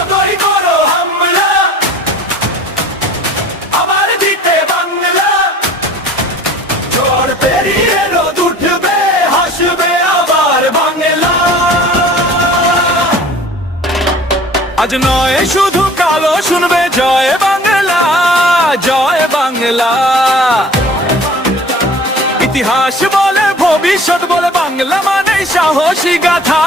যতই করো হামলা আবার দিতে বাংলা, ঝড় পেরিয়ে রোদ উঠবে, হাসবে আবার বাংলা। আজ নয় শুধু কালো, শুনবে জয় বাংলা, জয় বাংলা। ইতিহাস বলে, ভবিষ্যৎ বলে, বাংলা মানে সাহসী গাথা।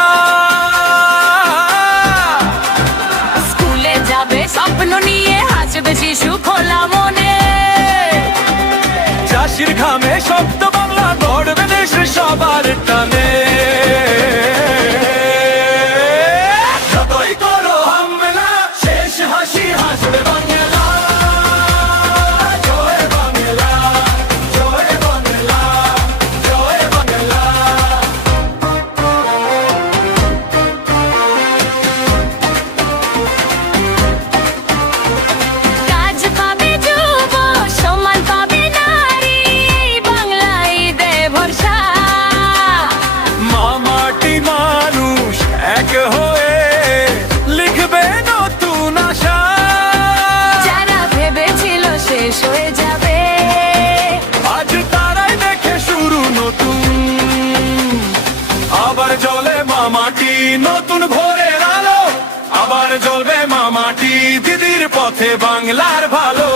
স্কুলে যাবে স্বপ্ন নিয়ে, হাসবে শিশু খোলা মনে। চাষির ঘামে শব্দ বাংলা, গড়বে দেশের সবার টানে। যতই করো হামলা, শেষ হাসি হাসবে বাংলা, জয় বাংলা, জয় বাংলা, জয় বাংলা। কাজ পাবে যুব, সমান পাবে নারী, বাংলায় দে ভরসা। মা মাটি মানুষ এক হয়ে লিখবে নতুন আশা। যারা ভেবেছিল শেষ হয়ে যাবে, আজ তারাই দেখে শুরু নতুন, আবার জ্বলে মা মাটি নতুন ভোরের আলো, আবার জ্বলবে মা মাটি দিদির পথে বাংলার ভালো।